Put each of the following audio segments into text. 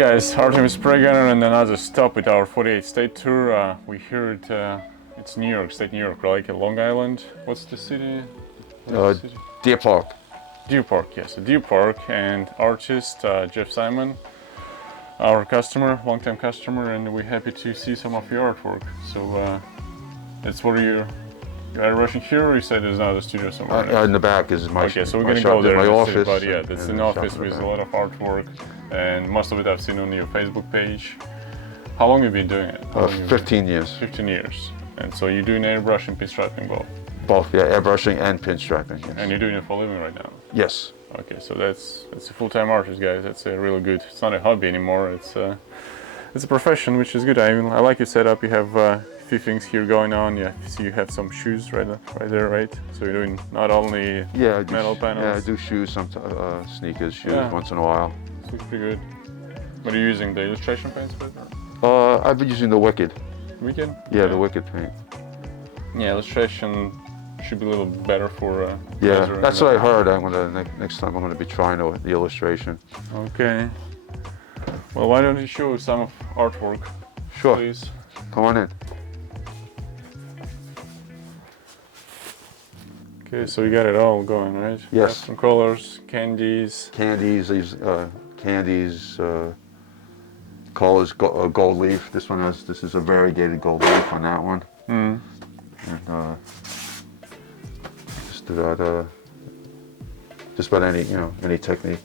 guys, Artemis Spray Gunner and another stop with our 48 state tour. We hear it's New York, State New York, right? Long Island. What's the city? Deer Park. Deer Park, yes, Deer Park. And artist Jeff Simon, our customer, long-time customer, and we're happy to see some of your artwork. So that's where you're airbrushing here, or you said there's another studio somewhere? In the back is my okay, so we're gonna shop, go there. my office. But yeah, that's an office with a lot of artwork, and most of it I've seen on your Facebook page. How long have you been doing it? 15 years. 15 years. And so you're doing airbrush and pinstriping both? Both, yeah, airbrushing and pinstriping. Yes. And you're doing it for a living right now? Yes. Okay, so that's a full-time artist, guys. That's really good. It's not a hobby anymore. It's a profession, which is good. I like your setup. You have a few things here going on. Yeah, so you have some shoes right there, right? So you're doing not only metal panels. Yeah, I do shoes, some sneakers, shoes once in a while. This looks pretty good. What are you using, the illustration paints with? I've been using the Wicked. Wicked? Yeah, the Wicked paint. Yeah, illustration should be a little better for. Yeah, that's what I heard. Next time I'm gonna be trying the illustration. Okay. Well, why don't you show some of artwork? Sure. Please. Come on in. Okay, so you got it all going, right? Yes. Some colors, candies. Candies, these colors, gold leaf. This is a variegated gold leaf on that one. Mm. And just about any technique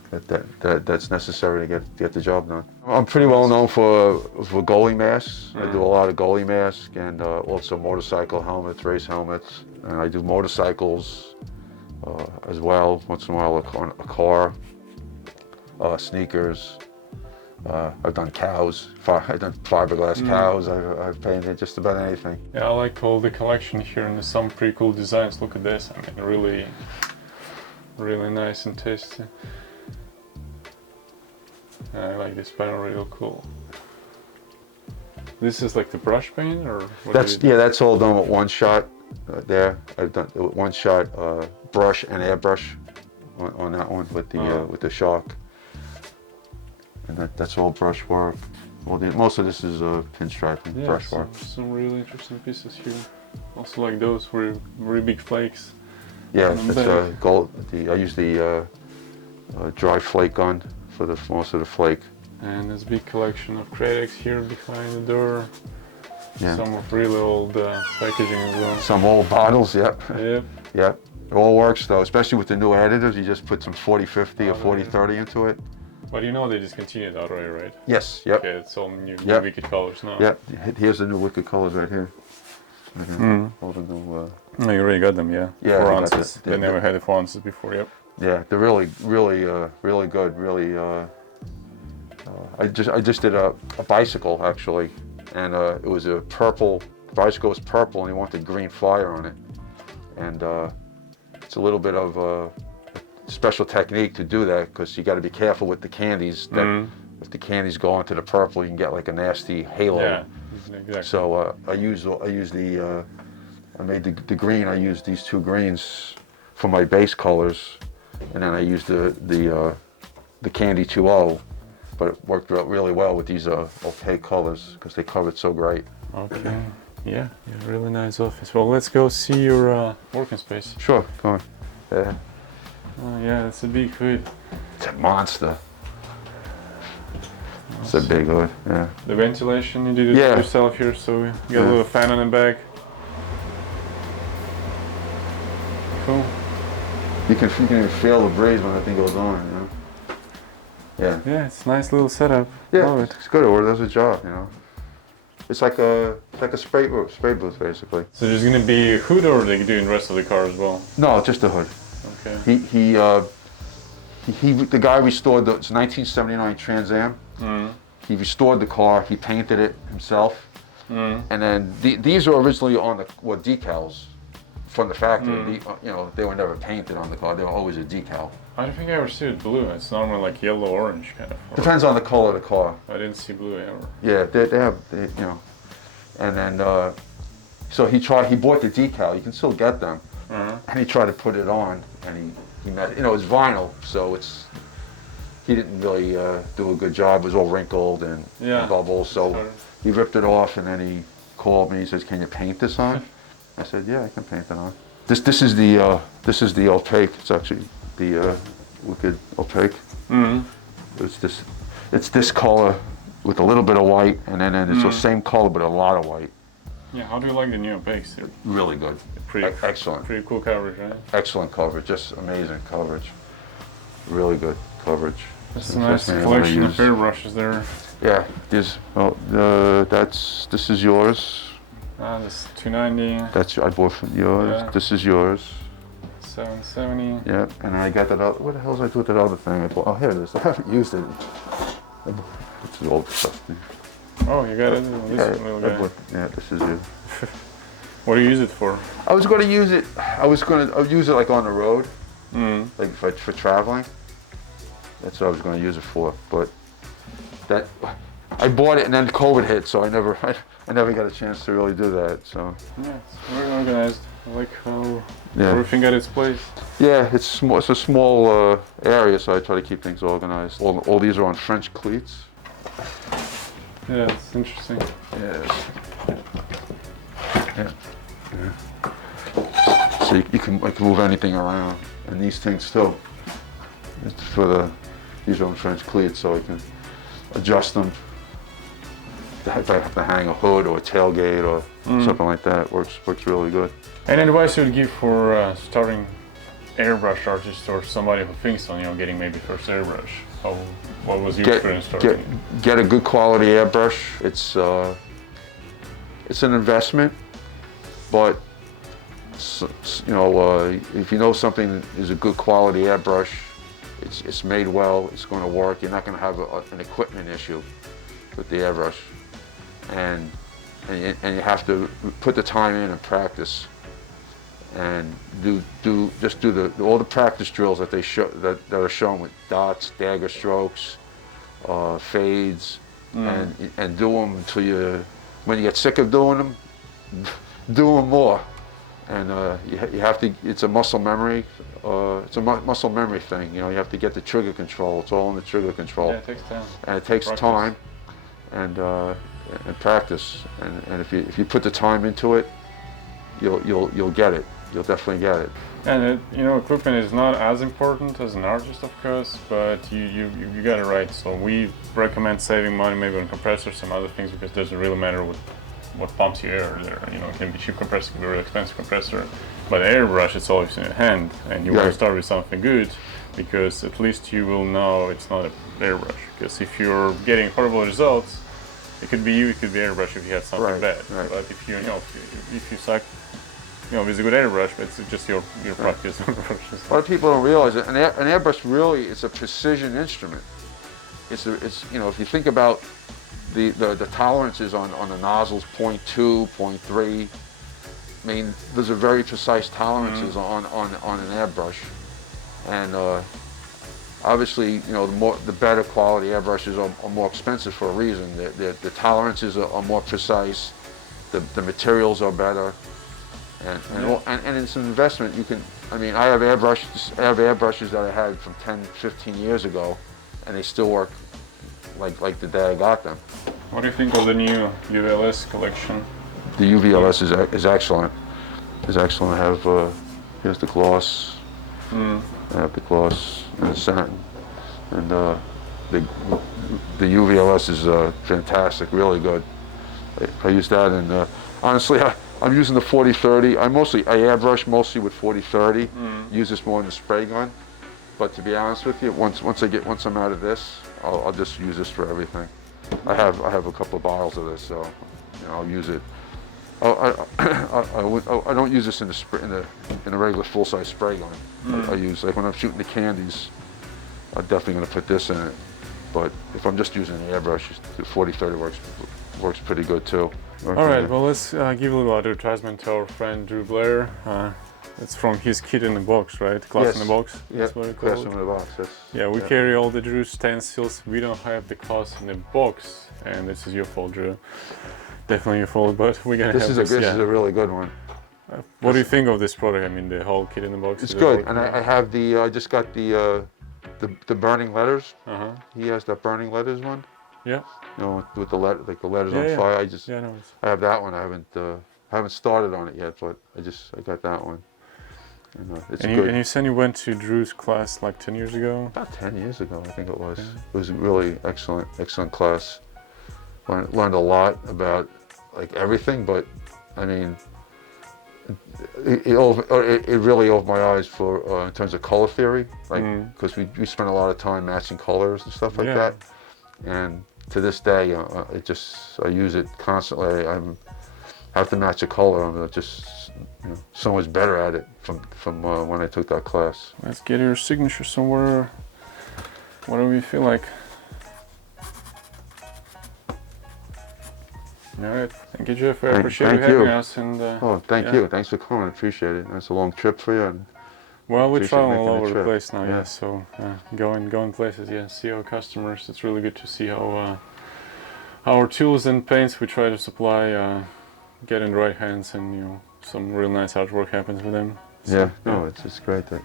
that's necessary to get the job done. I'm pretty well known for goalie masks. I do a lot of goalie masks and also motorcycle helmets, race helmets. And I do motorcycles as well. Once in a while, a car, sneakers. I've done cows. I've done fiberglass cows. I've painted just about anything. Yeah, I like all the collection here, and there's some pretty cool designs. Look at this. I mean, really, really nice and tasty. I like this panel, real cool. This is like the brush paint, or what? That's all done with one shot. There, I've done one shot brush and airbrush on that one with the shark. And that's all brush work. Well, most of this is pinstriping, brush work. Some really interesting pieces here. Also like those very big flakes. Yeah, that's gold. I use the dry flake gun for most of the flake. And there's a big collection of Createx here behind the door. Yeah. Some of really old packaging as well. Some old bottles, yep. Yep. Yep. It all works though, especially with the new additives. You just put some 40-50 or 40-30 into it. But you know they discontinued that already, right? Yes, yep. Okay, it's all new Wicked Colors now. Yep, here's the new Wicked Colors right here. All the new, no, you already got them, yeah? Yeah, 4 ounces. They never had the 4 ounces before, yep. Yeah, they're really good. Really, I just did a bicycle actually, and it was a purple. The bicycle was purple, and he wanted green fire on it, and it's a little bit of a special technique to do that because you got to be careful with the candies. If the candies go onto the purple, you can get like a nasty halo. Yeah, exactly. So I made the green. I used these two greens for my base colors, and then I used the Candy 2.0, but it worked out really well with these opaque colors because they covered so great. Okay. Yeah, really nice office. Well, let's go see your working space. Sure, come on. Yeah. Oh yeah, it's a big hood. It's a monster. It's a big hood, yeah. The ventilation, you did it yourself here, so you got a little fan on the back. Cool. You can even feel the breeze when that thing goes on, you know? Yeah. Yeah, it's a nice little setup. Yeah, Love it. It's good. It does a job, you know. It's like a spray booth, basically. So there's gonna be a hood, or are they doing the rest of the car as well? No, just the hood. Okay. The guy restored it's 1979 Trans Am. He restored the car. He painted it himself. And then these were originally on the decals from the factory. They were never painted on the car. They were always a decal. I don't think I ever see it blue. It's normally like yellow, orange kind of. Depends on the color of the car. I didn't see blue ever. Yeah, they have, and then so he bought the decal. You can still get them. And he tried to put it on, and he met, it's vinyl, so he didn't really do a good job. It was all wrinkled and bubbles. So he ripped it off, and then he called me. He says, "Can you paint this on?" I said, "Yeah, I can paint it on." This is the opaque. It's actually the wicked opaque. It's this color with a little bit of white, and then it's the same color but a lot of white. Yeah, how do you like the new opaques? They're really good. Excellent. Pretty cool coverage, right? Excellent coverage. Just amazing coverage. Really good coverage. That's a nice collection of airbrushes there. Yeah, this is yours. This $290. That's I bought from yours. Yeah. This is yours. $770. Yeah, and I got that other. What the hell did I do with that other thing? I bought, oh, here it is. I haven't used it. This is old stuff. Oh, you got it. Yeah, this is it. What do you use it for? I was going to use it. I would use it like on the road, like for traveling. That's what I was going to use it for. But I bought it and then COVID hit, so I never got a chance to really do that. So yeah, it's very organized. I like how everything got its place. Yeah, it's small. It's a small area, so I try to keep things organized. All these are on French cleats. Yeah, it's interesting. Yeah. So you can move anything around, and these things too. These are on French cleats, so you can adjust them. If I have to hang a hood or a tailgate or something like that, works really good. Any advice you would give for starting airbrush artist or somebody who thinks on getting maybe first airbrush? What was your experience starting? Get a good quality airbrush. It's an investment, but if you know something is a good quality airbrush, it's made well, it's going to work. You're not going to have an equipment issue with the airbrush, and you have to put the time in and practice, and do all the practice drills that that are shown with dots, dagger strokes, fades, and do them until when you get sick of doing them, do them more. And you have to. It's a muscle memory. It's a muscle memory thing. You have to get the trigger control. It's all in the trigger control. Yeah, it takes time. And it takes time, and practice. And if you put the time into it, you'll get it. You'll definitely get it. And equipment is not as important as an artist, of course, but you got it right. So we recommend saving money maybe on compressors, some other things, because it doesn't really matter what pumps you air there. It can be cheap compressor, it can be a really expensive compressor. But airbrush, it's always in your hand, and you want to start with something good, because at least you will know it's not an airbrush. Because if you're getting horrible results, it could be you, it could be airbrush if you had something bad. Right. But if you suck, with a good airbrush, but it's just your practice. A lot of people don't realize it. An airbrush really is a precision instrument. It's if you think about the tolerances on the nozzles, 0.2, 0.3. I mean, those are very precise tolerances on an airbrush, and obviously, the better quality airbrushes are more expensive for a reason. The tolerances are more precise, the materials are better, and it's an investment. I have airbrushes that I had from 10, 15 years ago, and they still work like the day I got them. What do you think of the new UVLS collection? The UVLS is excellent. It's excellent. I have here's the gloss. I have the gloss and the satin, and the UVLS is fantastic. Really good. I use that, and honestly, I'm using the 40-30. I airbrush mostly with 40-30. Use this more in the spray gun. But to be honest with you, once I'm out of this, I'll just use this for everything. I have a couple of bottles of this, so I'll use it. I don't use this in a regular full-size spray gun. I use, like when I'm shooting the candies, I'm definitely going to put this in it. But if I'm just using the airbrush, the 40-30 works pretty good too. All right, well, let's give a little advertisement to our friend Dru Blair. It's from his kit in the box, right? Class in the box. That's what we call it. Class in the box. Yeah, we carry all the Dru stencils. We don't have the class in the box, and this is your fault, Dru. Definitely your fault, but we're gonna have this. This is a really good one. What do you think of this product? I mean, the whole kit in the box. It's good, and I have I just got the the burning letters. Uh-huh. He has that burning letters one. Yeah. You know, with the letters Yeah, on yeah. fire. Yeah, no, it's... I have that one. I haven't started on it yet, but I got that one. And, it's good. And you said you went to Dru's class like 10 years ago? About 10 years ago, I think it was. Yeah. It was a really excellent class. Learned a lot about like everything, but I mean, it really opened my eyes for in terms of color theory, like because we spent a lot of time matching colors and stuff like that. And to this day, I use it constantly. I have to match a color. I'm just so much better at it from when I took that class. Let's get your signature somewhere. Whatever you feel like. All right. Thank you, Jeff. I appreciate you having us. And thank you. Thanks for coming. Appreciate it. It's a long trip for you. And well, we're traveling all over the trip. place now. Yeah. So going places. Yeah. See our customers. It's really good to see how our tools and paints we try to supply get in the right hands, and some real nice artwork happens with them. So, no, it's just great that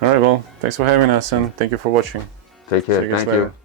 All right. Well, thanks for having us, and thank you for watching. Take care. See you guys Thank later. you.